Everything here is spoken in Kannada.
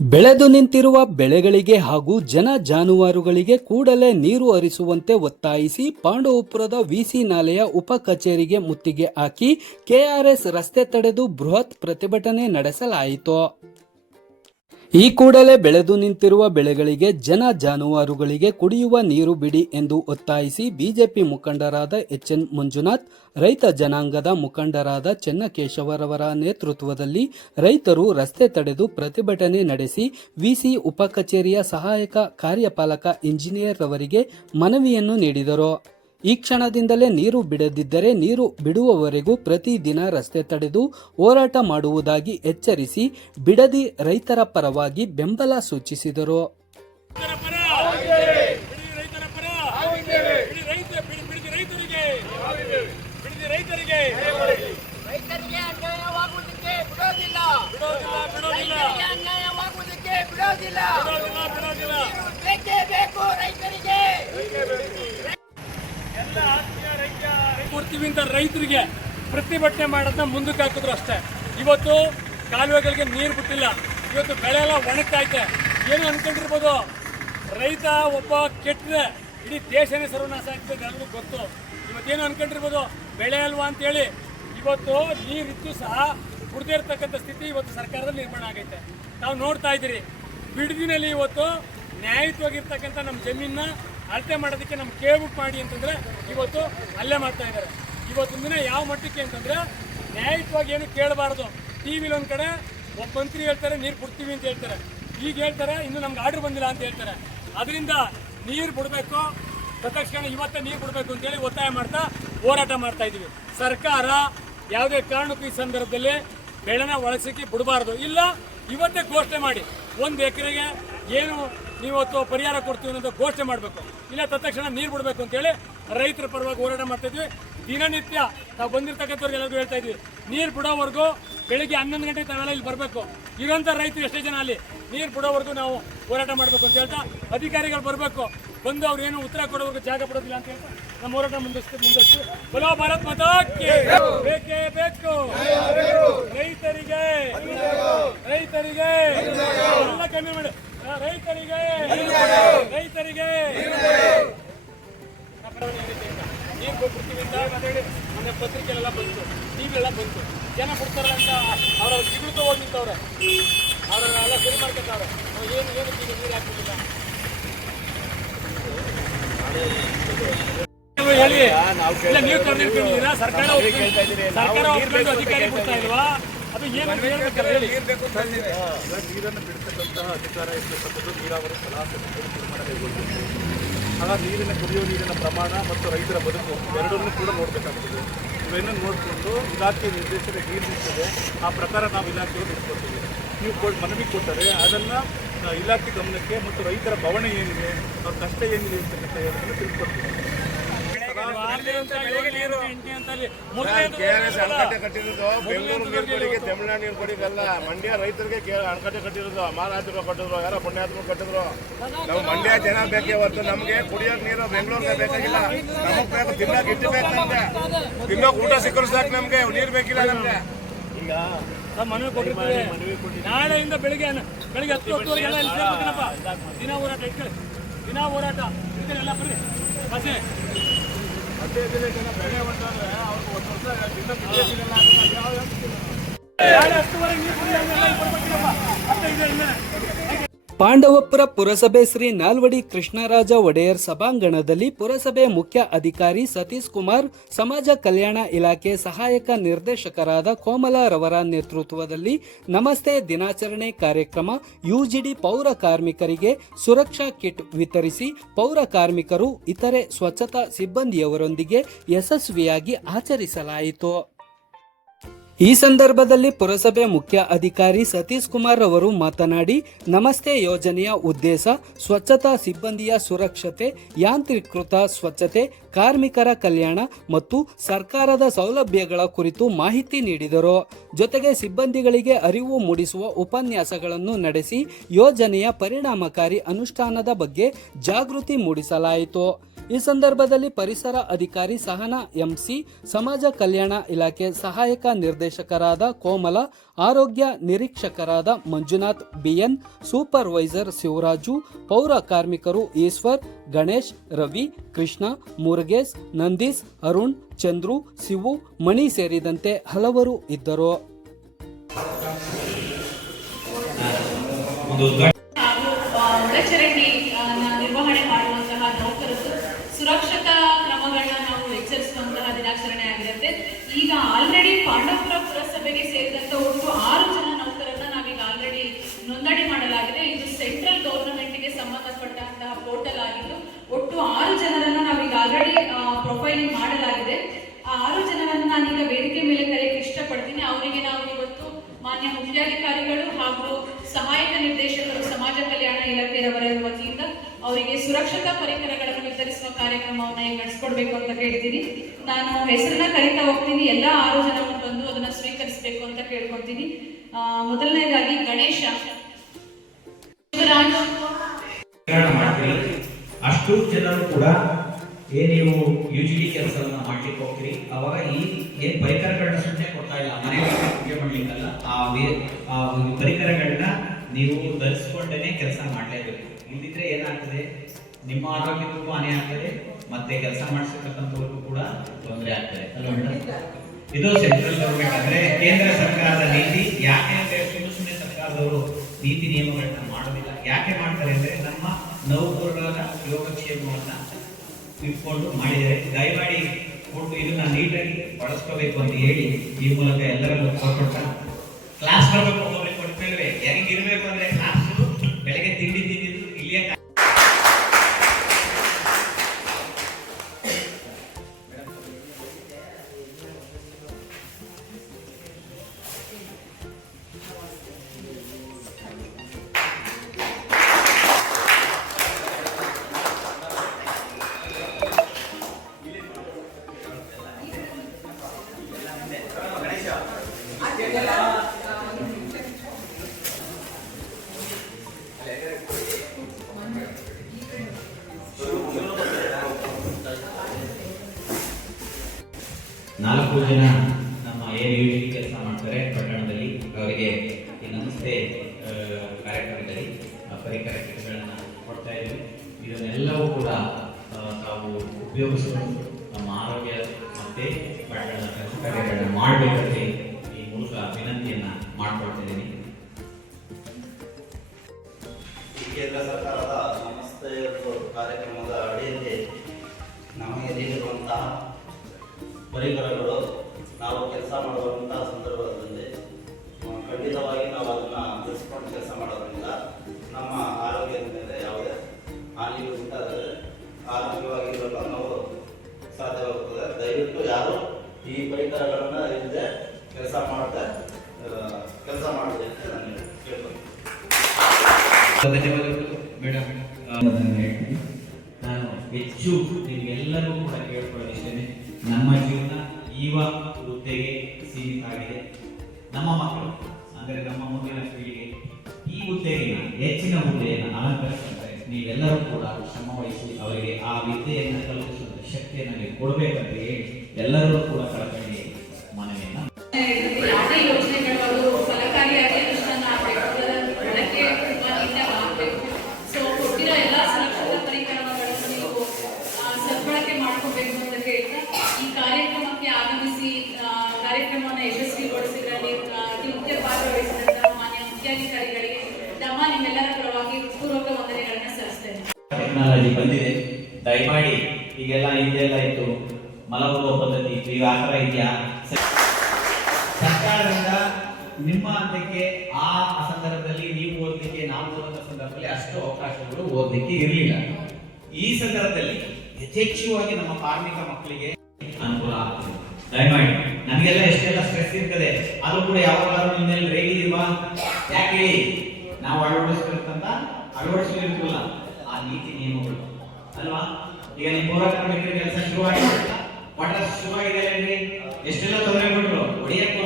ಬೆಳೆದು ನಿಂತಿರುವ ಬೆಳೆಗಳಿಗೆ ಹಾಗೂ ಜನ ಜಾನುವಾರುಗಳಿಗೆ ಕೂಡಲೇ ನೀರು ಹರಿಸುವಂತೆ ಒತ್ತಾಯಿಸಿ ಪಾಂಡವಪುರದ ವಿಸಿ ನಾಲೆಯ ಉಪ ಕಚೇರಿಗೆ ಮುತ್ತಿಗೆ ಹಾಕಿ ಕೆಆರ್ಎಸ್ ರಸ್ತೆ ತಡೆದು ಬೃಹತ್ ಪ್ರತಿಭಟನೆ ನಡೆಸಲಾಯಿತು. ಈ ಕೂಡಲೇ ಬೆಳೆದು ನಿಂತಿರುವ ಬೆಳೆಗಳಿಗೆ ಜನ ಜಾನುವಾರುಗಳಿಗೆ ಕುಡಿಯುವ ನೀರು ಬಿಡಿ ಎಂದು ಒತ್ತಾಯಿಸಿ ಬಿಜೆಪಿ ಮುಖಂಡರಾದ ಎಚ್ಎನ್ ಮಂಜುನಾಥ್, ರೈತ ಜನಾಂಗದ ಮುಖಂಡರಾದ ಚೆನ್ನಕೇಶವರವರ ನೇತೃತ್ವದಲ್ಲಿ ರೈತರು ರಸ್ತೆ ತಡೆದು ಪ್ರತಿಭಟನೆ ನಡೆಸಿ ವಿಸಿ ಉಪ ಕಚೇರಿಯ ಸಹಾಯಕ ಕಾರ್ಯಪಾಲಕ ಇಂಜಿನಿಯರ್ ರವರಿಗೆ ಮನವಿಯನ್ನು ನೀಡಿದರು. ಈ ಕ್ಷಣದಿಂದಲೇ ನೀರು ಬಿಡದಿದ್ದರೆ ನೀರು ಬಿಡುವವರೆಗೂ ಪ್ರತಿದಿನ ರಸ್ತೆ ತಡೆದು ಹೋರಾಟ ಮಾಡುವುದಾಗಿ ಎಚ್ಚರಿಸಿ ಬಿಡದಿ ರೈತರ ಪರವಾಗಿ ಬೆಂಬಲ ಸೂಚಿಸಿದರು. ಕೊಡ್ತೀವಿ ಅಂತ ರೈತರಿಗೆ ಪ್ರತಿಭಟನೆ ಮಾಡೋದನ್ನ ಮುಂದಕ್ಕೆ ಹಾಕಿದ್ರು ಅಷ್ಟೇ. ಇವತ್ತು ಕಾಲುವೆಗಳಿಗೆ ನೀರು ಬಿಟ್ಟಿಲ್ಲ, ಇವತ್ತು ಬೆಳೆ ಎಲ್ಲ ಒಣಗ್ತೈತೆ. ಏನು ಅನ್ಕೊಂಡಿರ್ಬೋದು, ರೈತ ಒಬ್ಬ ಕೆಟ್ಟರೆ ಇಡೀ ದೇಶನೇ ಸರ್ವನಾಶ ಆಗ್ತದೆ, ಎಲ್ಲರಿಗೂ ಗೊತ್ತು. ಇವತ್ತೇನು ಅನ್ಕೊಂಡಿರ್ಬೋದು, ಬೆಳೆ ಅಲ್ವಾ ಅಂತೇಳಿ ಇವತ್ತು ನೀರಿದ್ದು ಸಹ ಕುಡ್ದೇ ಇರ್ತಕ್ಕಂಥ ಸ್ಥಿತಿ ಇವತ್ತು ಸರ್ಕಾರದಲ್ಲಿ ನಿರ್ಮಾಣ ಆಗೈತೆ. ನಾವು ನೋಡ್ತಾ ಇದ್ದೀರಿ, ಬಿಡದಿನಲ್ಲಿ ಇವತ್ತು ನ್ಯಾಯಯುತವಾಗಿರ್ತಕ್ಕಂಥ ನಮ್ಮ ಜಮೀನನ್ನ ಅಳತೆ ಮಾಡೋದಕ್ಕೆ ನಮ್ಗೆ ಕೇಳ್ಬಿಟ್ಟು ಮಾಡಿ ಅಂತಂದರೆ ಇವತ್ತು ಅಲ್ಲೇ ಮಾಡ್ತಾ ಇದ್ದಾರೆ. ಇವತ್ತಿನ ದಿನ ಯಾವ ಮಟ್ಟಕ್ಕೆ ಅಂತಂದರೆ ನ್ಯಾಯಯುತವಾಗಿ ಏನು ಕೇಳಬಾರ್ದು. ಟಿ ವಿಲಿ ಒಂದು ಕಡೆ ಒಬ್ಬ ಮಂತ್ರಿ ಹೇಳ್ತಾರೆ ನೀರು ಬಿಡ್ತೀವಿ ಅಂತ ಹೇಳ್ತಾರೆ, ಈಗ ಹೇಳ್ತಾರೆ ಇನ್ನು ನಮ್ಗೆ ಆರ್ಡ್ರ್ ಬಂದಿಲ್ಲ ಅಂತ ಹೇಳ್ತಾರೆ. ಅದರಿಂದ ನೀರು ಬಿಡಬೇಕು, ತತ್ಕ್ಷಣ ಇವತ್ತೇ ನೀರು ಬಿಡಬೇಕು ಅಂತೇಳಿ ಒತ್ತಾಯ ಮಾಡ್ತಾ ಹೋರಾಟ ಮಾಡ್ತಾ ಇದ್ದೀವಿ. ಸರ್ಕಾರ ಯಾವುದೇ ಕಾರಣಕ್ಕೂ ಈ ಸಂದರ್ಭದಲ್ಲಿ ಬೆಳೆನ ಒಳಸಕ್ಕೆ ಬಿಡಬಾರ್ದು. ಇಲ್ಲ ಇವತ್ತೇ ಘೋಷಣೆ ಮಾಡಿ, 1 ಎಕರೆಗೆ ಏನು ನೀವತ್ತು ಪರಿಹಾರ ಕೊಡ್ತೀವಿ ಅನ್ನೋದು ಘೋಷಣೆ ಮಾಡಬೇಕು. ಇಲ್ಲ ತತ್ಕ್ಷಣ ನೀರು ಬಿಡಬೇಕು ಅಂತೇಳಿ ರೈತರ ಪರವಾಗಿ ಹೋರಾಟ ಮಾಡ್ತಾ ಇದ್ವಿ. ದಿನನಿತ್ಯ ನಾವು ಬಂದಿರ್ತಕ್ಕಂಥವ್ರಿಗೆ ಎಲ್ಲರಿಗೂ ಹೇಳ್ತಾ ಇದ್ವಿ, ನೀರು ಬಿಡೋವರೆಗೂ ಬೆಳಿಗ್ಗೆ 11 ಗಂಟೆಗೆ ತಾವೆಲ್ಲ ಇಲ್ಲಿ ಬರಬೇಕು. ಇರೋಂಥ ರೈತರು ಎಷ್ಟೇ ಜನ ಅಲ್ಲಿ ನೀರು ಬಿಡೋವರೆಗೂ ನಾವು ಹೋರಾಟ ಮಾಡಬೇಕು ಅಂತ ಹೇಳ್ತಾ ಅಧಿಕಾರಿಗಳು ಬರಬೇಕು, ಬಂದು ಅವ್ರು ಏನು ಉತ್ತರ ಕೊಡೋವರೆಗೂ ಜಾಗ ಬಿಡೋದಿಲ್ಲ ಅಂತ ಹೇಳ್ತಾ ನಮ್ಮ ಹೋರಾಟ ಮುಂದುವರಿಸ್ತೀವಿ. ಬಲೋ ಭಾರತ್ ಮಾತಾಕ್ಕೆ ಬೇಕೇ ಬೇಕು, ರೈತರಿಗೆ ಎಲ್ಲ ಕಮ್ಮಿ ಮಾಡಿ, ರೈತರಿಗೆ ನೀರು ಕೊಟ್ಬಿಡ್ತೀವಿ ಅಂತ ಮಾತಾಡಿ ಮೊನ್ನೆ ಪತ್ರಿಕೆಲ್ಲ ಬಂತು, ಟಿವಿಲೆಲ್ಲ ಬಂತು. ಜನ ಬಿಡ್ತಾರಲ್ಲ ಅಂತ ಅವ್ರ ಜಿಗಳು ತಗೊಂಡು ನಿಂತವ್ರೆ, ಅವರೆಲ್ಲ ಸರಿ ಮಾಡ್ಕೊತಾವ್ರೆ. ಏನು ನೀರು ಹಾಕ್ಬಿಟ್ಟಿಲ್ಲ ಹೇಳಿ. ನೀವು ತಂದಿರ್ಕೊಂಡಿದ್ದೀರಾ, ಸರ್ಕಾರ ಒಪ್ಕೊಂಡು ಅಧಿಕಾರಿ ಬಿಡ್ತಾ ಇಲ್ವಾ? ಅದು ಏನು ಹೇಳ್ಬೇಕಲ್ಲ ಹೇಳಿ. ನೀರನ್ನು ಬಿಡ್ತಕ್ಕಂತಹ ಅಧಿಕಾರ ಇರ್ತಕ್ಕಂಥದ್ದು ನೀರಾವರಿ ಸಲಹಾ ಸಮಿತಿ ತೀರ್ಮಾನ ಕೈಗೊಳ್ಳಬೇಕು. ಹಾಗಾಗಿ ಕುಡಿಯುವ ನೀರಿನ ಪ್ರಮಾಣ ಮತ್ತು ರೈತರ ಬದುಕು ಎರಡನ್ನೂ ಕೂಡ ನೋಡಬೇಕಾಗ್ತದೆ. ಇವೆಲ್ಲ ನೋಡಿಕೊಂಡು ಇಲಾಖೆ ನಿರ್ದೇಶನ ಏನಿರ್ತದೆ ಆ ಪ್ರಕಾರ ನಾವು ಇಲಾಖೆಯನ್ನು ನಿಂತ್ಕೊಳ್ತೀವಿ. ನೀವು ಮನವಿ ಕೊಟ್ಟರೆ ಅದನ್ನು ಇಲಾಖೆ ಗಮನಕ್ಕೆ ಮತ್ತು ರೈತರ ಬವಣೆ ಏನಿದೆ, ಅವ್ರ ಕಷ್ಟ ಏನಿದೆ ಅಂತಕ್ಕಂಥ ಹೇಳೋದನ್ನು ತಿಳ್ಕೊಳ್ತೀವಿ. ಕೆಆರ್ಎಸ್ ಅಣೆಕಟ್ಟೆ ಕಟ್ಟಿರೋದು ಬೆಂಗಳೂರು ನೀರುಗಳಿಗೆ, ತಮಿಳುನಾಡು ನೀರುಗಳಿಗೆಲ್ಲ. ಮಂಡ್ಯ ರೈತರಿಗೆ ಅಣೆಕಟ್ಟೆ ಕಟ್ಟಿರೋದು, ಮಹಾರಾಜರು ಕಟ್ಟಿದ್ರು, ಯಾರೋ ಪುಣ್ಯಾತ್ಮರು ಕಟ್ಟಿದ್ರು. ನಾವು ಮಂಡ್ಯ ಜನ ಬೇಕೇ ಹೊರತು ನಮಗೆ ಕುಡಿಯೋಕೆ ನೀರು ಬೆಂಗಳೂರಿಗೆ ಬೇಕಾಗಿಲ್ಲ. ನಮಗ್ ಬೇಕು, ತಿನ್ನೋಕೆ ಇಟ್ಟು ಬೇಕು, ನಮ್ಗೆ ತಿನ್ನೋಕೆ ಊಟ ಸಿಕ್ಕರು ಸಾಕು, ನಮ್ಗೆ ನೀರು ಬೇಕಿಲ್ಲ. ನಮ್ಗೆ ಈಗ ಮನವಿ ಕೊಟ್ಟಿರ್ತೀವಿ, ನಾಳೆಯಿಂದ ಬೆಳಿಗ್ಗೆ 10-10ವರೆಗೆ ಎಲ್ಲ ಇಲ್ಲಿ ಸೇರ್ಬೇಕನಪ್ಪ. ದಿನ ಹೋರಾಟ ಇಟ್ಕೊಳ್ಳಿ, ದಿನ ಹೋರಾಟ ಎಲ್ಲ ಬರ್ರಿ. ಬಸ್ಸೇ 15 ಜನ ಬೆಳೆ ಬಂದ್ರೆ ಅವ್ರಿಗೆ 1 ವರ್ಷ ದಿನ ಬಿಟ್ಟಿಲ್ಲ. ಪಾಂಡವಪುರ ಪುರಸಭೆ ಶ್ರೀ ನಾಲ್ವಡಿ ಕೃಷ್ಣರಾಜ ಒಡೆಯರ್ ಸಭಾಂಗಣದಲ್ಲಿ ಪುರಸಭೆ ಮುಖ್ಯ ಅಧಿಕಾರಿ ಸತೀಶ್ ಕುಮಾರ್, ಸಮಾಜ ಕಲ್ಯಾಣ ಇಲಾಖೆ ಸಹಾಯಕ ನಿರ್ದೇಶಕರಾದ ಕೋಮಲ ರವರ ನೇತೃತ್ವದಲ್ಲಿ ನಮಸ್ತೆ ದಿನಾಚರಣೆ ಕಾರ್ಯಕ್ರಮ, ಯುಜಿಡಿ ಪೌರ ಕಾರ್ಮಿಕರಿಗೆ ಸುರಕ್ಷಾ ಕಿಟ್ ವಿತರಿಸಿ ಪೌರ ಕಾರ್ಮಿಕರು ಇತರೆ ಸ್ವಚ್ಛತಾ ಸಿಬ್ಬಂದಿಯವರೊಂದಿಗೆ ಯಶಸ್ವಿಯಾಗಿ ಆಚರಿಸಲಾಯಿತು. ಈ ಸಂದರ್ಭದಲ್ಲಿ ಪುರಸಭೆ ಮುಖ್ಯ ಅಧಿಕಾರಿ ಸತೀಶ್ ಕುಮಾರ್ ಅವರು ಮಾತನಾಡಿ, ನಮಸ್ತೆ ಯೋಜನೆಯ ಉದ್ದೇಶ ಸ್ವಚ್ಛತಾ ಸಿಬ್ಬಂದಿಯ ಸುರಕ್ಷತೆ, ಯಾಂತ್ರೀಕೃತ ಸ್ವಚ್ಛತೆ, ಕಾರ್ಮಿಕರ ಕಲ್ಯಾಣ ಮತ್ತು ಸರ್ಕಾರದ ಸೌಲಭ್ಯಗಳ ಕುರಿತು ಮಾಹಿತಿ ನೀಡಿದರು. ಜೊತೆಗೆ ಸಿಬ್ಬಂದಿಗಳಿಗೆ ಅರಿವು ಮೂಡಿಸುವ ಉಪನ್ಯಾಸಗಳನ್ನು ನಡೆಸಿ ಯೋಜನೆಯ ಪರಿಣಾಮಕಾರಿ ಅನುಷ್ಠಾನದ ಬಗ್ಗೆ ಜಾಗೃತಿ ಮೂಡಿಸಲಾಯಿತು. ಈ ಸಂದರ್ಭದಲ್ಲಿ ಪರಿಸರ ಅಧಿಕಾರಿ ಸಹನಾ ಎಂಸಿ, ಸಮಾಜ ಕಲ್ಯಾಣ ಇಲಾಖೆ ಸಹಾಯಕ ನಿರ್ದೇಶಕರಾದ ಕೋಮಲ, ಆರೋಗ್ಯ ನಿರೀಕ್ಷಕರಾದ ಮಂಜುನಾಥ್ ಬಿಎನ್, ಸೂಪರ್ವೈಸರ್ ಶಿವರಾಜು, ಪೌರ ಕಾರ್ಮಿಕರು ಈಶ್ವರ್, ಗಣೇಶ್, ರವಿ, ಕೃಷ್ಣ, ಮುರುಗೇಶ್, ನಂದೀಶ್, ಅರುಣ್, ಚಂದ್ರು, ಶಿವು, ಮಣಿ ಸೇರಿದಂತೆ ಹಲವರು ಇದ್ದರು. ಒಳಚರಂಡಿ ನಿರ್ವಹಣೆ ಮಾಡುವಂತಹ ನೌಕರರು ಸುರಕ್ಷತಾ ಕ್ರಮಗಳನ್ನ ನಾವು ಎಚ್ಚರಿಸುವಂತಹ ದಿನಾಚರಣೆ ಆಗಿರುತ್ತೆ. ಈಗ ಆಲ್ರೆಡಿ ಪಾಂಡವಪುರ ಪುರಸಭೆಗೆ ಸೇರಿದಂತ ಒಟ್ಟು 6 ಜನ ನೌಕರರನ್ನ ನಾವೀಗ ಆಲ್ರೆಡಿ ನೋಂದಣಿ ಮಾಡಲಾಗಿದೆ. ಇದು ಸೆಂಟ್ರಲ್ ಗವರ್ನಮೆಂಟ್ಗೆ ಸಂಬಂಧಪಟ್ಟಂತಹ ಪೋರ್ಟಲ್ ಆಗಿದ್ದು ಒಟ್ಟು 6 ಜನರನ್ನ ನಾವೀಗ ಆಲ್ರೆಡಿ ಪ್ರೊಫೈಲಿಂಗ್ ಮಾಡಲಾಗಿದೆ. ಆ 6 ಜನರನ್ನ ನಾನೀಗ ವೇದಿಕೆ ಮೇಲೆ ಕರೆಯಕ್ಕೆ ಇಷ್ಟಪಡ್ತೀನಿ. ಅವರಿಗೆ ನಾವು ಇವತ್ತು ಮಾನ್ಯ ಮುಖ್ಯಾಧಿಕಾರಿಗಳು ಹಾಗೂ ಸಹಾಯಕ ನಿರ್ದೇಶಕರು ಸಮಾಜ ಕಲ್ಯಾಣ ಇಲಾಖೆಯವರ ವತಿಯಿಂದ ಅವರಿಗೆ ಸುರಕ್ಷತಾ ಪರಿಕರಗಳನ್ನು ವಿತರಿಸುವ ಕಾರ್ಯಕ್ರಮವನ್ನು ನಡೆಸ್ಕೊಡ್ಬೇಕು ಅಂತ ಕೇಳ್ತೀನಿ. ನಾನು ಹೆಸರನ್ನ ಕರೀತಾ ಹೋಗ್ತೀನಿ. ಎಲ್ಲ 6 ಜನರು ಬಂದು ಅದನ್ನ ಸ್ವೀಕರಿಸಬೇಕು ಅಂತ ಕೇಳ್ಕೊತೀನಿ. ಮೊದಲನೇದಾಗಿ ಗಣೇಶ, ಶಿವರಾಜ್. ಅಷ್ಟು ಜನರು ಕೂಡ ನೀವು UGD ಕೆಲಸವನ್ನ ಮಾಡ್ಲಿಕ್ಕೆ ಹೋಗ್ತೀರಿ, ಅವಾಗ ಈ ಏನ್ ಪರಿಕರಗಳನ್ನ ಸುಮ್ಮನೆ ಕೊಡ್ತಾ ಇಲ್ಲ, ಮನೆಗೆ ಮಾಡ್ಲಿಕ್ಕಲ್ಲ, ಆ ಪರಿಕರಗಳನ್ನ ನೀವು ಧರಿಸ್ಕೊಂಡೇನೆ ಕೆಲಸ ಮಾಡ್ಲೇಬೇಕು. ಇಲ್ಲಿದ್ರೆ ಏನಾಗ್ತದೆ, ನಿಮ್ಮ ಆರೋಗ್ಯಕ್ಕೂ ಹಾನಿ ಆಗ್ತದೆ, ಮತ್ತೆ ಕೆಲಸ ಮಾಡಿಸತಕ್ಕಂಥವ್ರಿಗೂ ಕೂಡ ತೊಂದರೆ ಆಗ್ತದೆ ಅಲ್ವಾ ಮೇಡಮ್? ಇದು ಸೆಂಟ್ರಲ್ ಗವರ್ಮೆಂಟ್ ಅಂದ್ರೆ ಕೇಂದ್ರ ಸರ್ಕಾರದ ನೀತಿ. ಯಾಕೆ ಅಂದ್ರೆ ಸುಮ್ಮನೆ ಸರ್ಕಾರದವರು ನೀತಿ ನಿಯಮಗಳನ್ನ ಮಾಡೋದಿಲ್ಲ. ಯಾಕೆ ಮಾಡ್ತಾರೆ ಅಂದ್ರೆ ನಮ್ಮ ನೌಕರರ ಯೋಗಕ್ಷೇಮವನ್ನ ಇಟ್ಕೊಂಡು ಮಾಡಿದ್ದಾರೆ. ದಯಮಾಡಿ ಕೊಟ್ಟು ಇದನ್ನ ನೀಟಾಗಿ ಬಳಸ್ಕೋಬೇಕು ಅಂತ ಹೇಳಿ ಈ ಮೂಲಕ ಎಲ್ಲರಲ್ಲೂ ಕೊಟ್ಟ ಕ್ಲಾಸ್ ಮಾಡಬೇಕು. ಒಬ್ಬೊಬ್ಬರಿಗೆ ಕೊಟ್ಮೇಲೆ ಹೆಂಗಿರ್ಬೇಕು ಅಂದ್ರೆ ಕ್ಲಾಸ್ ಬೆಳಗ್ಗೆ ತಿಂಡಿ ತಿಂದಿದ್ದು ಇಲ್ಲಿಯೇ 4 ಜನ ನಮ್ಮ UGD ಕೆಲಸ ಮಾಡ್ತಾರೆ ಪಟ್ಟಣದಲ್ಲಿ. ಅವರಿಗೆ ಈ ನಮಸ್ತೆ ಕಾರ್ಯಕ್ರಮದಲ್ಲಿ ಪರಿಕರ ಕಿಟ್ಗಳನ್ನು ಕೊಡ್ತಾ ಇದ್ದೀವಿ. ಇದನ್ನೆಲ್ಲವೂ ಕೂಡ ತಾವು ಉಪಯೋಗಿಸಿಕೊಂಡು ನಮ್ಮ ಆರೋಗ್ಯ ಮತ್ತೆ ಪಟ್ಟಣದ ಕೆಲಸ ಕಾರ್ಯಗಳನ್ನ ಮಾಡಬೇಕಂತ ಈ ಮೂಲಕ ವಿನಂತಿಯನ್ನ ಮಾಡ್ಕೊಳ್ತಾ ಇದ್ದೀನಿ. ಕೇಂದ್ರ ಸರ್ಕಾರದ ನಮಸ್ತೆ ಕಾರ್ಯಕ್ರಮದ ಅಡಿಯಲ್ಲಿ ನಮಗೆ ನೀಡಿರುವಂತಹ ಪರಿಕರಗಳು ನಾವು ಕೆಲಸ ಮಾಡುವಂತಹ ಸಂದರ್ಭದಲ್ಲಿ ಖಂಡಿತವಾಗಿ ನಾವು ಅದನ್ನು ಧರಿಸಿಕೊಂಡು ಕೆಲಸ ಮಾಡೋದ್ರಿಂದ ನಮ್ಮ ಆರೋಗ್ಯದ ಮೇಲೆ ಯಾವುದೇ ಹಾನಿ ಉಂಟಾದರೆ ಆರೋಗ್ಯವಾಗಿರಲು ನಾವು ಸಾಧ್ಯವಾಗುತ್ತದೆ. ದಯವಿಟ್ಟು ಯಾರು ಈ ಪರಿಕರಗಳನ್ನು ಇಲ್ಲದೆ ಕೆಲಸ ಮಾಡದೆ ಕೆಲಸ ಮಾಡದೆ ಅಂತ ನಾನು ಕೇಳ್ತೀನಿ. ಧನ್ಯವಾದಗಳು ಮೇಡಮ್. ನಾನು ಹೆಚ್ಚು ನಿಮಗೆಲ್ಲರೂ ಕೂಡ ಕೇಳ್ಕೊಳ್ಳೋದು ಇಷ್ಟೇ, ನಮ್ಮ ಜೀವನ ಈವ ಹುದ್ದೆಗೆ ಸೀಮಿತ ಆಗಿದೆ. ನಮ್ಮ ಮಕ್ಕಳು ಅಂದರೆ ನಮ್ಮ ಮುಂದಿನ ಪೀಳಿಗೆ ಈ ಹುದ್ದೆಗಿನ ಹೆಚ್ಚಿನ ಹುದ್ದೆಯನ್ನು ಅಲಂಕರಿಸುತ್ತಾರೆ. ನೀವೆಲ್ಲರೂ ಕೂಡ ಶ್ರಮ ವಹಿಸಿ ಅವರಿಗೆ ಆ ವಿದ್ಯೆಯನ್ನು ಕಲ್ಪಿಸುವ ಶಕ್ತಿಯನ್ನು ನೀವು ಕೊಡಬೇಕಂತ ಹೇಳಿ ಎಲ್ಲರೂ ಕೂಡ ಕಳಕಳಿ ಮನವಿಯನ್ನ ಯಾವುದೇ ಯೋಜನೆಗಳು ಫಲಕಾರಿಯಾಗಿ ಅನುಷ್ಠಾನ ಆಗಬೇಕು, ಬಳಕೆ ತುಂಬಾ ನೀಟಾಗಿ ಆಗಬೇಕು. ಸೊ ಕೊಟ್ಟಿರೋ ಎಲ್ಲ ಸುರಕ್ಷತಾ ಪರಿಕರಗಳನ್ನು ನೀವು ಸದ್ಬಳಕೆ ಮಾಡ್ಕೋಬೇಕು ಅಂತ ಹೇಳ್ತಾ ಈ ಕಾರ್ಯಕ್ರಮಕ್ಕೆ ಆಗಮಿಸಿ ಕಾರ್ಯಕ್ರಮವನ್ನು ಯಶಸ್ವಿಗೊಳಿಸಿದಲ್ಲಿ ಮುಖ್ಯ ಪಾತ್ರವಹಿಸಿದಂತಹ ಮಾನ್ಯ ಮುಖ್ಯಾಧಿಕಾರಿಗಳಿಗೆ ನಿಮ್ಮೆಲ್ಲರ ಪರವಾಗಿ ಪೂರ್ವಕ ವಂದನೆಗಳನ್ನು ಸಲ್ಲಿಸ್ತೇನೆ. ಟೆಕ್ನಾಲಜಿ ಬಂದಿದೆ, ದಯಮಾಡಿ ಈಗೆಲ್ಲ ಹಿಂದೆಲ್ಲ ಇತ್ತು ಮಲಗುವ ಪದ್ಧತಿ, ಈಗ ಆ ಥರ ಇದೆಯಾ? ಸರ್ಕಾರದಿಂದ ನಿಮ್ಮ ಹಂತಕ್ಕೆ ಆ ಸಂದರ್ಭದಲ್ಲಿ ನೀವು ಓದಲಿಕ್ಕೆ, ನಾವು ಓದುವ ಸಂದರ್ಭದಲ್ಲಿ ಅಷ್ಟು ಅವಕಾಶಗಳು ಓದಲಿಕ್ಕೆ ಇರಲಿಲ್ಲ. ಈ ಸಂದರ್ಭದಲ್ಲಿ ಯಥೇಚ್ಛವಾಗಿ ನಮ್ಮ ಕಾರ್ಮಿಕ ಮಕ್ಕಳಿಗೆ ಅನುಕೂಲ ಆಗ್ತದೆ. ದಯಮಾಡಿ ನಮಗೆಲ್ಲ ಎಷ್ಟೆಲ್ಲ ಸ್ಟ್ರೆಸ್ ಇರ್ತದೆ, ಅದು ಕೂಡ ಯಾವಾಗಲೂ ನಿಮ್ಮ ಮೇಲೆ ರೇಗಿದಿಲ್ವಾ? ಯಾಕೆ ಹೇಳಿ, ನಾವು ಅಳವಡಿಸಲಿಲ್ಲ ಆ ನೀತಿ ನಿಯಮಗಳು ಅಲ್ವಾ? ಈಗ ನಿಮ್ಮ ಪೌರ ಕಾರ್ಮಿಕರ ಕೆಲಸ ಶುರುವಾಗಿದೆ, ಶುರುವಾಗಿದೆ, ಎಷ್ಟೆಲ್ಲ ತೊಂದರೆ ಕೊಟ್ಟರು, ಹೊಡೆಯಕ್ಕೆ